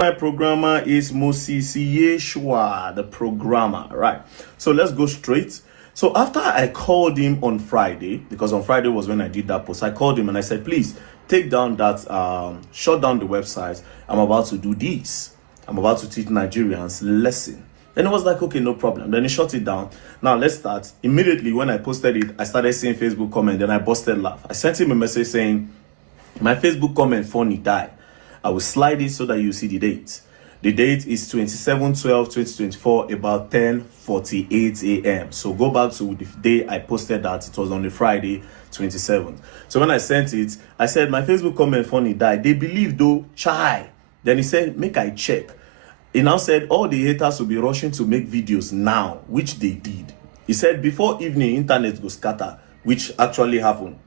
My programmer is Moses Yeshua, the programmer, right? So let's go straight. So after I called him on Friday, because on Friday was when I did that post, I called him and I said, please take down that, shut down the website. I'm about to do this. I'm about to teach Nigerians lesson. Then it was like, okay, no problem. Then he shut it down. Now let's start. Immediately when I posted it, I started seeing Facebook comment. Then I busted laugh. I sent him a message saying, my Facebook comment funny die. I will slide it so that you see the date. The date is 27/12/2024, about 10:48 a.m. So go back to the day I posted that. It was on the Friday, 27th. So when I sent it, I said, my Facebook comment funny died. They believe though, chai. Then he said, make I check. He now said, all the haters will be rushing to make videos now, which they did. He said, before evening, internet go scatter, which actually happened.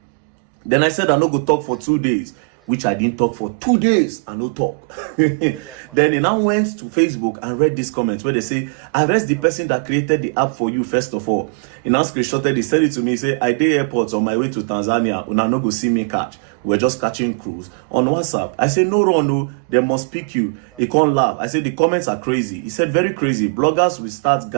Then I said, I no go talk for 2 days, which I didn't talk for 2 days. I no talk. Then he now went to Facebook and read these comments where they say, arrest the person that created the app for you first of all. He now screenshotted, he said it to me, he said, I did airports on my way to Tanzania, una no go see me catch. We're just catching crews on WhatsApp. I said, no, no, they must pick you. He can't laugh. I said, the comments are crazy. He said, very crazy. Bloggers will start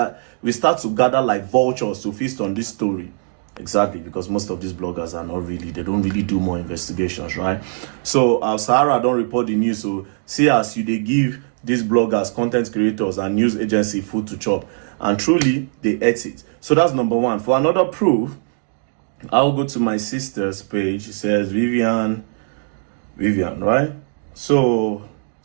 to gather like vultures to feast on this story. Exactly, because most of these bloggers are not really, they don't really do more investigations, right? So Sahara don't report the news. So see as they give these bloggers, content creators and news agency food to chop, and truly they ate it. So that's number one. For another proof, I'll go to my sister's page. It says Vivian, right? So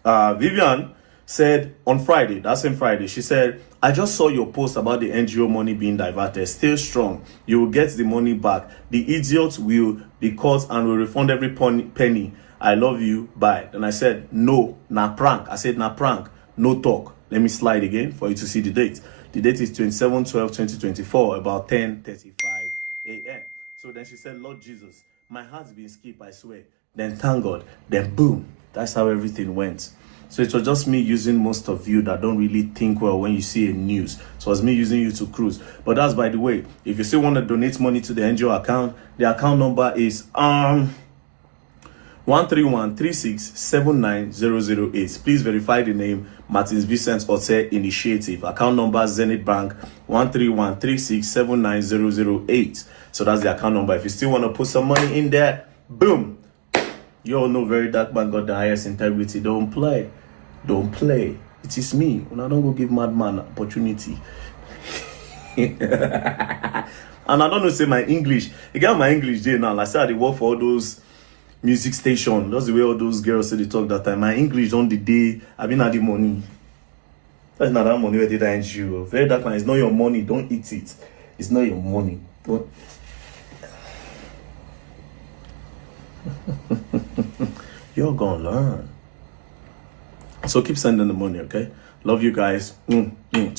Vivian said on Friday, that same Friday, she said, I just saw your post about the NGO money being diverted. Stay strong. You will get the money back. The idiot will be caught and will refund every penny. I love you. Bye. Then I said, no, na prank. I said, na prank. No talk. Let me slide again for you to see the date. The date is 27/12/2024, about 10:35 a.m. So then she said, Lord Jesus, my heart's been skipped, I swear. Then thank God. Then boom. That's how everything went. So it was just me using most of you that don't really think well when you see a news. So it was me using you to cruise. But that's by the way. If you still want to donate money to the NGO account, the account number is 13136790008. Please verify the name Martins Vincent Ote Initiative. Account number Zenith Bank 13136790008. So that's the account number. If you still want to put some money in there, boom. You all know Very Dark Man got the highest integrity. Don't play. Don't play. It is me. When I don't go give madman opportunity. And I don't know say my English. You got my English there now. Like I said, I work for all those music stations. That's the way all those girls say they talk that time. My English on the day. I've been at the money. That's not that money where they didn't you. Very Dark Man, it's not your money. Don't eat it. It's not your money. Don't. You're gonna learn. So keep sending the money, okay? Love you guys. To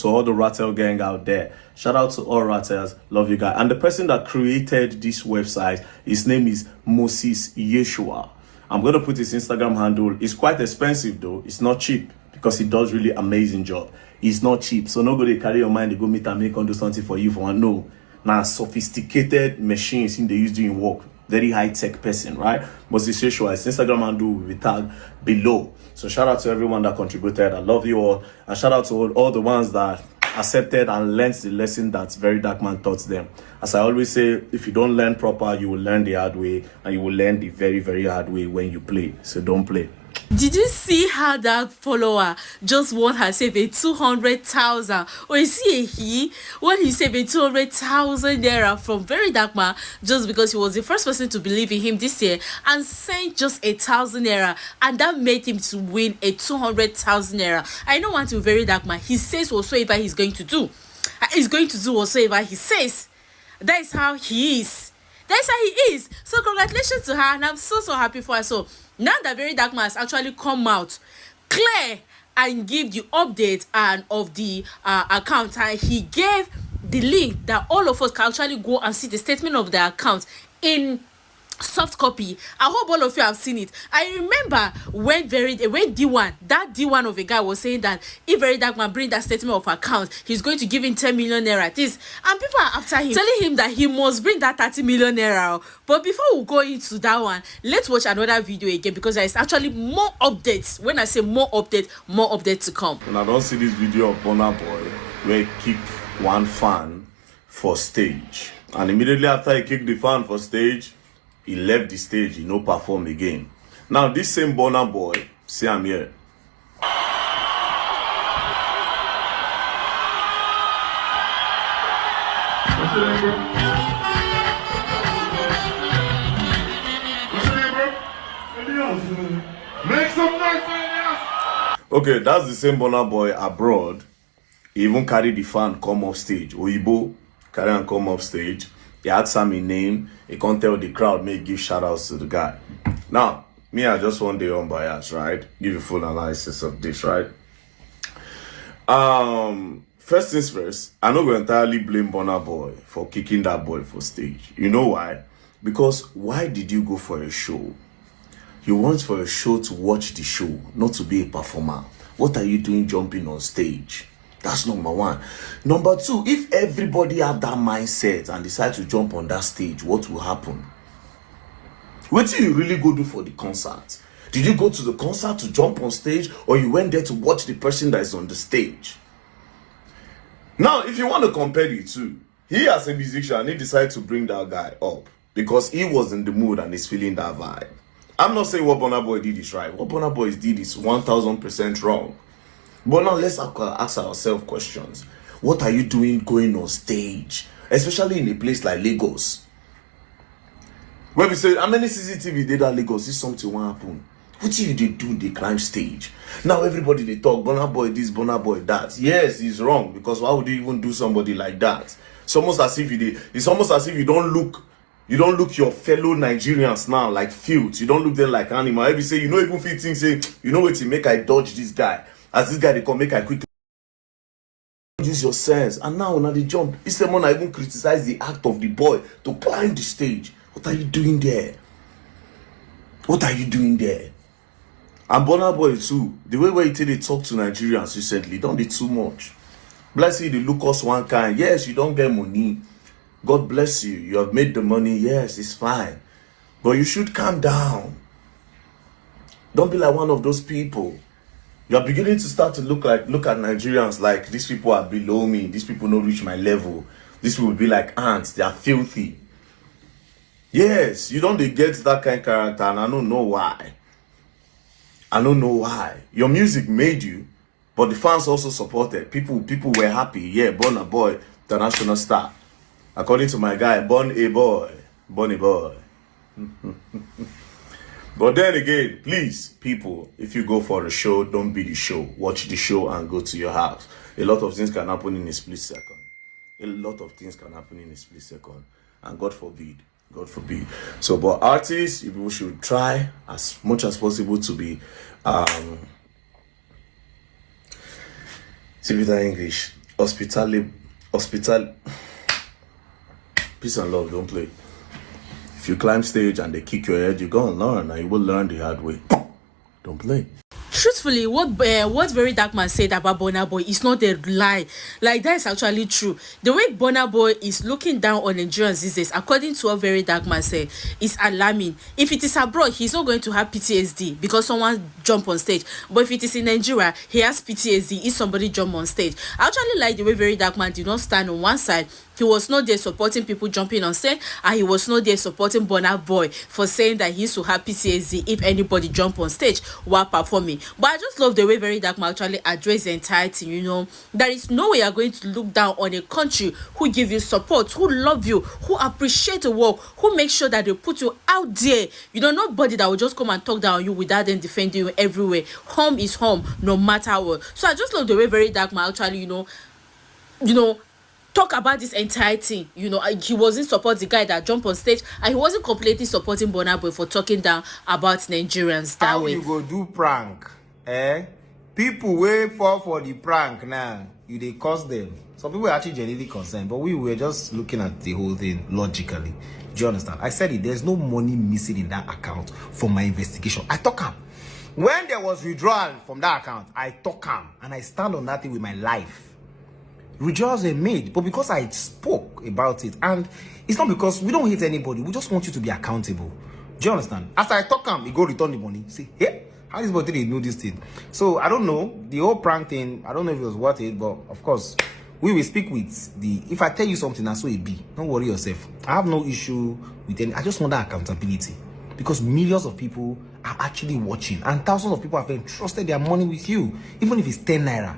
all the Rattel gang out there. Shout out to all Rattels. Love you guys. And the person that created this website, his name is Moses Yeshua. I'm going to put his Instagram handle. It's quite expensive though. It's not cheap because he does really amazing job. It's not cheap. So no go to carry your mind to go meet and make and do something for you for one. No. Now sophisticated machines in they use doing work. Very high-tech person, right? Moses Yeshua, his Instagram handle will be tagged below. So shout out to everyone that contributed. I love you all. And shout out to all the ones that accepted and learned the lesson that Very Dark Man taught them. As I always say, if you don't learn proper, you will learn the hard way. And you will learn the very, very hard way when you play. So don't play. Did you see how that follower just won herself a 200,000? Or is he a he? When he saved a 200,000 naira from Very Dark Man just because he was the first person to believe in him this year and sent just 1,000 naira, and that made him to win a 200,000 naira. I know one thing with Very Dark Man. He says whatsoever he's going to do. He's going to do whatsoever he says. That is how he is. That's how he is. So congratulations to her, and I'm so happy for her. So now that Very Dark Man has actually come out clear and give the update and of the account, and he gave the link that all of us can actually go and see the statement of the account in soft copy. I hope all of you have seen it. I remember when Deone, that Deone of a guy, was saying that if Very Dark Man bring that statement of account, he's going to give him 10 million naira this, and people are after him, telling him that he must bring that 30 million naira. But before we go into that one, let's watch another video again, because there is actually more updates. When I say more updates to come. And I don't see this video of Burna Boy where he kick one fan for stage, and immediately after he kicked the fan for stage, he left the stage, he no perform again. Now this same Burna Boy, see I'm here. Make some noise. Okay, that's the same Burna Boy abroad. He even carried the fan come off stage. Oyibo carry and come off stage. He asked him a name. He can't tell the crowd, may give shout outs to the guy. Now, me, I just want the unbiased, right? Give you full analysis of this, right? First things first, I'm not going to entirely blame Burna Boy for kicking that boy for stage. You know why? Because why did you go for a show? You went for a show to watch the show, not to be a performer. What are you doing jumping on stage? That's number one. Number two, if everybody have that mindset and decide to jump on that stage, what will happen? What did you really go do for the concert? Did you go to the concert to jump on stage, or you went there to watch the person that is on the stage? Now, if you want to compare the two, he as a musician, he decided to bring that guy up because he was in the mood and is feeling that vibe. I'm not saying what Burna Boy did is right. What Burna Boy did is 1000% wrong. But now let's ask ourselves questions. What are you doing going on stage? Especially in a place like Lagos. When we say, how many CCTV did at Lagos? This something won't happen. What do you do? They climb stage. Now everybody they talk, Burna Boy this, Burna Boy that. Yes, he's wrong, because why would you even do somebody like that? It's almost as if you don't look your fellow Nigerians now like filth. You don't look them like animal. Every say, you know, even fit things say, you know what, to make I dodge this guy. As this guy they come, make I quickly use your sense. And now they jump. This someone I even criticize the act of the boy to climb the stage. What are you doing there? What are you doing there? And Burna Boy too, the way they talk to Nigerians recently, don't be too much. Bless you, they look us one kind. Yes, you don't get money. God bless you. You have made the money. Yes, it's fine. But you should calm down. Don't be like one of those people. You are beginning to start to look at Nigerians like these people are below me. These people don't reach my level. These people will be like ants. They are filthy. Yes, you don't get that kind of character, and I don't know why. I don't know why. Your music made you, but the fans also supported. People were happy. Yeah, Burna Boy, the national star. According to my guy, Bunny Boy. But then again, please, people, if you go for a show, don't be the show. Watch the show and go to your house. A lot of things can happen in a split second. A lot of things can happen in a split second. And God forbid. So, but artists, you should try as much as possible to be, see with that English, hospital, peace and love, don't play. If you climb stage and they kick your head, you're going to learn, and you will learn the hard way. Don't play. Truthfully, what Very Dark Man said about Burna Boy is not a lie. Like, that is actually true. The way Burna Boy is looking down on Nigerians these days, according to what Very Dark Man said, is alarming. If it is abroad, he's not going to have PTSD because someone jumped on stage. But if it is in Nigeria, he has PTSD if somebody jump on stage. I actually like the way Very Dark Man did not stand on one side. He was not there supporting people jumping on stage, and he was not there supporting Burna Boy for saying that he used to have PTSD if anybody jump on stage while performing. But I just love the way Very Dark Man actually addressed the entire thing. You know, there is no way you're going to look down on a country who give you support, who love you, who appreciate the work, who make sure that they put you out there. You know, nobody that will just come and talk down on you without them defending you everywhere. Home is home, no matter what. So I just love the way Very Dark Man actually, you know, talk about this entire thing. You know, he wasn't support the guy that jumped on stage, and he wasn't completely supporting Burna Boy for talking down about Nigerians that way. How you go do prank? People wait for the prank now. You they cause them. Some people are actually genuinely concerned, but we were just looking at the whole thing logically. Do you understand? I said it. There's no money missing in that account from my investigation. I talk am. When there was withdrawal from that account, I talk am, and I stand on that thing with my life. Withdrawals were made, but because I spoke about it, and it's not because we don't hate anybody, we just want you to be accountable. Do you understand? After I talk am, he go return the money. Say, hey, how this boy did know this thing? So I don't know the whole prank thing. I don't know if it was worth it, but of course, we will speak with the. If I tell you something, that's what it be. Don't worry yourself. I have no issue with any. I just want that accountability, because millions of people are actually watching, and thousands of people have entrusted their money with you, even if it's 10 naira.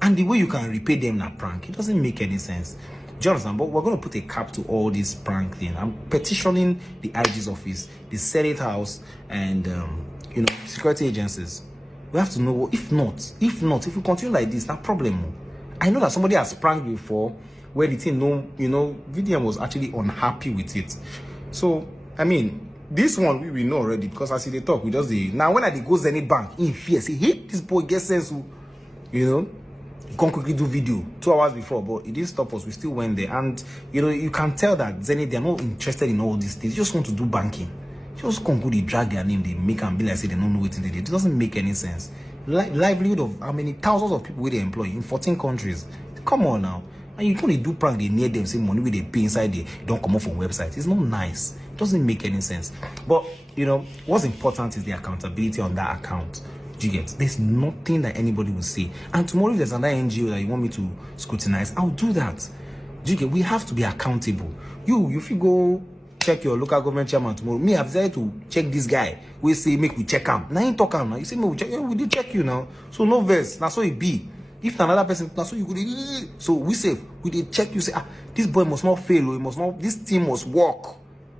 And the way you can repay them that prank, it doesn't make any sense. Do you understand? But we're going to put a cap to all this prank thing. I'm petitioning the IG's office, the Senate House, and security agencies. We have to know. If we continue like this, that problem. I know that somebody has pranked before, where the thing, VDM was actually unhappy with it. So I mean, this one we know already, because as they talk, we just now when I goes any bank in fear, say, hey, this boy gets sense, you can quickly do video 2 hours before, but it didn't stop us. We still went there, and you can tell that Zenith, they're not interested in all these things. They just want to do banking. Just come good, they drag their name, they make and be like, say they don't know what they did. It doesn't make any sense. Livelihood of how many thousands of people they employ in 14 countries. Come on now. And you can't do prank, they near them, say money with they pay inside, they don't come off from websites. It's not nice. It doesn't make any sense. But what's important is the accountability on that account. You get? There's nothing that anybody will say. And tomorrow, if there's another NGO that you want me to scrutinize, I'll do that. You get? We have to be accountable. If you go check your local government chairman tomorrow, me, I've decided to check this guy. We say, make we check him. Now, ain't talk him now. You say, me, we check. Yeah, we did check you now. So, no verse. That's how it be. If another person, that's how you go. So, we say, we did check you. Say, this boy must not fail. He must not, this team must work.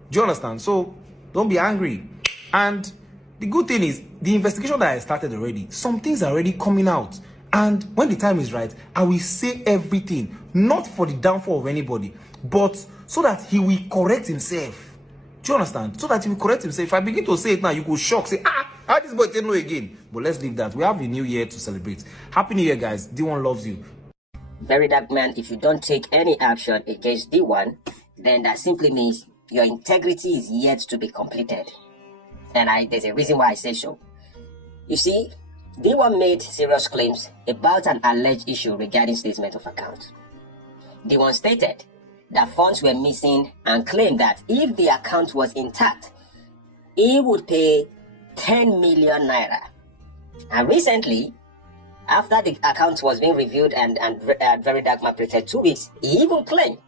Do you understand? So, don't be angry. And the good thing is, the investigation that I started already, some things are already coming out. And when the time is right, I will say everything. Not for the downfall of anybody, but so that he will correct himself. Do you understand? So that he will correct himself. If I begin to say it now, you go shock. Say, how this boy tell no again? But let's leave that. We have a new year to celebrate. Happy New Year, guys. Deone loves you. Very dark man, if you don't take any action against Deone, then that simply means your integrity is yet to be completed. And there's a reason why I say so. You see, Deone made serious claims about an alleged issue regarding statement of account. Deone stated that funds were missing and claimed that if the account was intact, he would pay 10 million naira. And recently, after the account was being reviewed and Very Dark Man printed 2 weeks, he even claimed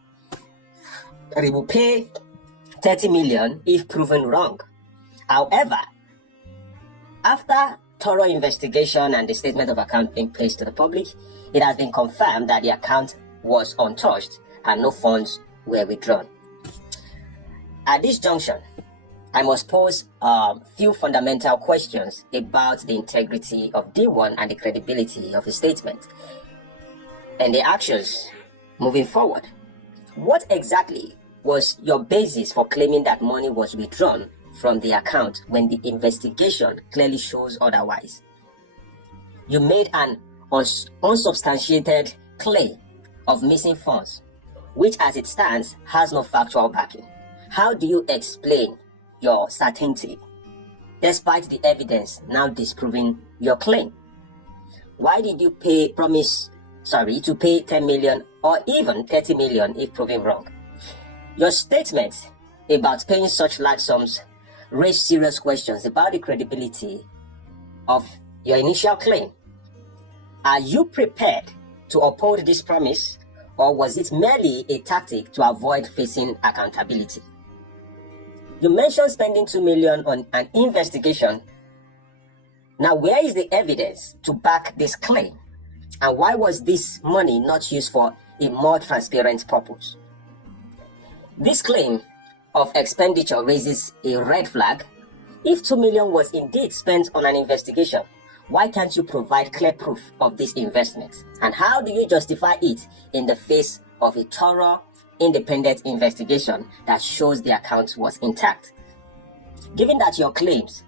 that he will pay 30 million if proven wrong. However, after thorough investigation and the statement of account being placed to the public, it has been confirmed that the account was untouched and no funds were withdrawn. At this junction, I must pose a few fundamental questions about the integrity of Deone and the credibility of his statement and the actions moving forward. What exactly was your basis for claiming that money was withdrawn from the account when the investigation clearly shows otherwise? You made an unsubstantiated claim of missing funds, which as it stands has no factual backing. How do you explain your certainty despite the evidence now disproving your claim? Why did you promise to pay 10 million or even 30 million if proven wrong? Your statement about paying such large sums raise serious questions about the credibility of your initial claim. Are you prepared to uphold this promise, or was it merely a tactic to avoid facing accountability? You mentioned spending 2 million on an investigation. Now, where is the evidence to back this claim? And why was this money not used for a more transparent purpose? This claim of expenditure raises a red flag. If 2 million was indeed spent on an investigation, why can't you provide clear proof of this investment? And how do you justify it in the face of a thorough, independent investigation that shows the account was intact? Given that your claims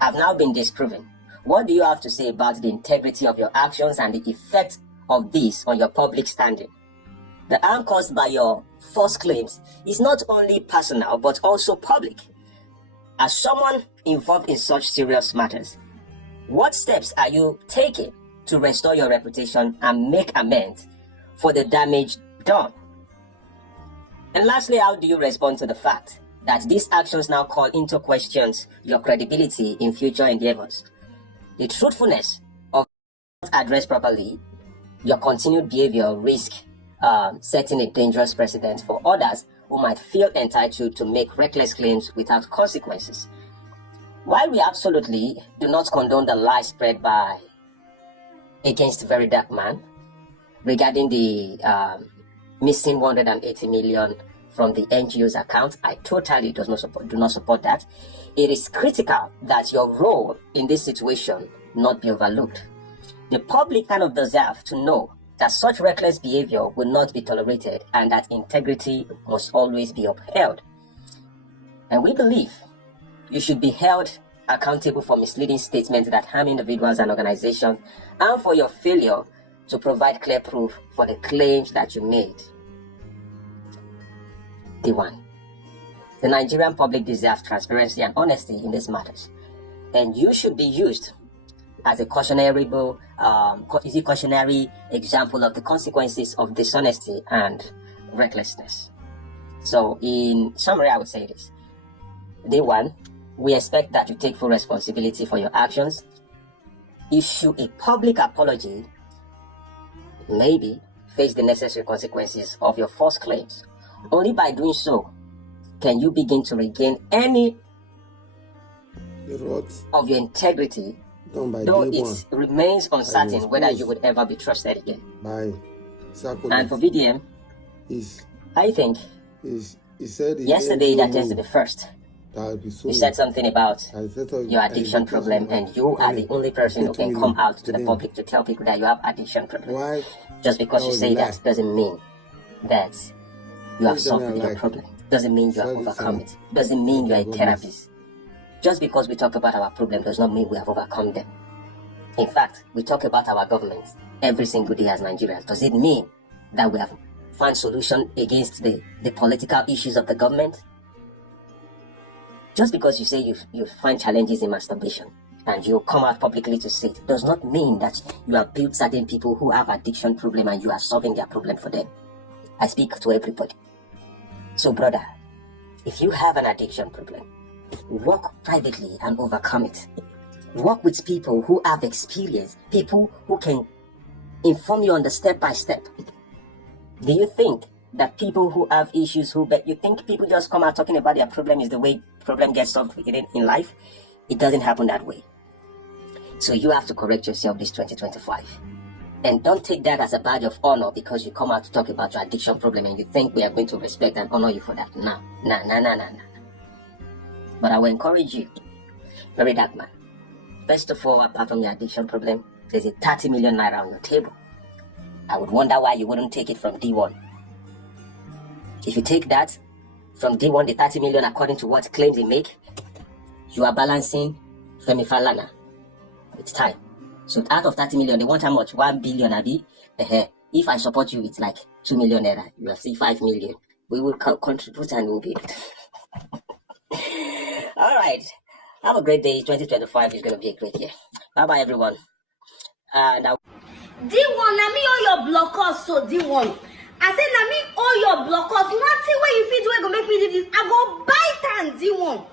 have now been disproven, what do you have to say about the integrity of your actions and the effect of this on your public standing? The harm caused by your false claims is not only personal but also public. As someone involved in such serious matters, what steps are you taking to restore your reputation and make amends for the damage done? And lastly, how do you respond to the fact that these actions now call into question your credibility in future endeavors? The truthfulness of not addressed properly, your continued behavior risk setting a dangerous precedent for others who might feel entitled to make reckless claims without consequences. While we absolutely do not condone the lies spread against Very Dark Man regarding the missing 180 million from the NGO's account, I totally do not support that. It is critical that your role in this situation not be overlooked. The public kind of deserve to know that such reckless behavior will not be tolerated and that integrity must always be upheld. And we believe you should be held accountable for misleading statements that harm individuals and organizations and for your failure to provide clear proof for the claims that you made. Deone. The Nigerian public deserves transparency and honesty in these matters, and you should be used as a cautionary example of the consequences of dishonesty and recklessness. So in summary, I would say this. Deone, we expect that you take full responsibility for your actions, issue a public apology, maybe face the necessary consequences of your false claims. Only by doing so can you begin to regain any of your integrity, though it remains uncertain whether you would ever be trusted again. And for VDM, I think yesterday that tends to be first. You said something about your addiction problem, and you are the only person who can come out to the public to tell people that you have addiction problem. Just because you say that doesn't mean that you have solved your problem. Doesn't mean you have overcome it. Doesn't mean you are a therapist. Just because we talk about our problem does not mean we have overcome them. In fact, we talk about our government every single day as Nigerians. Does it mean that we have found solution against the political issues of the government? Just because you say you find challenges in masturbation and you come out publicly to say it does not mean that you have built certain people who have addiction problem and you are solving their problem for them. I speak to everybody. So brother, if you have an addiction problem, work privately and overcome it. Work with people who have experience, people who can inform you on the step by step. Do you think that people who have issues, you think people just come out talking about their problem is the way problem gets solved in life? It doesn't happen that way. So you have to correct yourself this 2025. And don't take that as a badge of honor because you come out to talk about your addiction problem and you think we are going to respect and honor you for that. No. But I will encourage you, Very Dark Man. First of all, apart from your addiction problem, there's a 30 million naira on your table. I would wonder why you wouldn't take it from Deone. If you take that from Deone, the 30 million according to what claims they make, you are balancing Femi Falana. It's time. So out of 30 million, they want how much? 1 billion, Abi. If I support you, it's like 2 million naira. You will see 5 million. We will contribute and we'll be. All right. Have a great day. 2025 is going to be a great year. Bye-bye, everyone. And Deone, na me all your blockers, so Deone. I said, na me all your blockers. Nothing where you feel the way go make me do this. I go bite and Deone.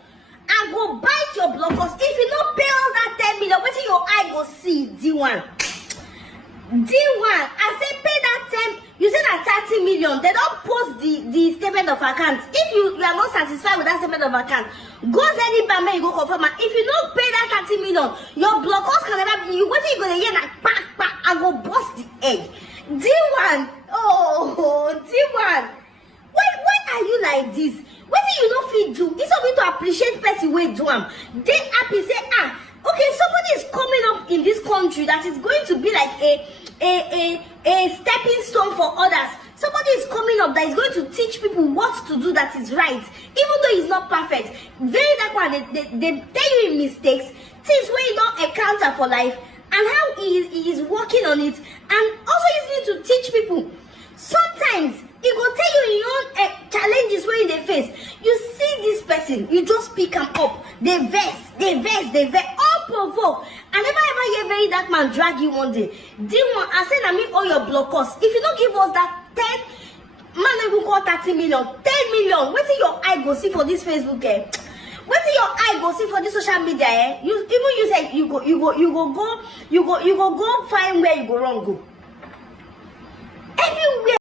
I go bite your blockers. If you don't pay all that 10 million, what your eye go see, Deone? Deone, I said pay that 10. You said that 30 million. They don't post the statement of account. If you are not satisfied with that statement of account, go to any bank and you go confirm. If you don't pay that 30 million, your blockers can never be. What you gonna hear like pack? I go bust the egg. Deone, oh Deone, why are you like this? What do you not feel do? It's something to appreciate person wey do am. They happy say okay, somebody is coming up in this country that is going to be like a stepping stone for others. Somebody is coming up that is going to teach people what to do that is right, even though it's not perfect. Very Dark one, they tell you in mistakes, things where you don't encounter for life, and how he is working on it, and also he's need to teach people. Sometimes He go tell you in your own challenges where they face. You see this person, you just pick him up. They vex, all provoke. I never ever hear very that man drag you one day. Deone, I said I mean all your blockers. If you don't give us that 10, man even call 30 million, 10 million. What till your eye go see for this Facebook? What till your eye go see for this social media? You say you go find where you go wrong go.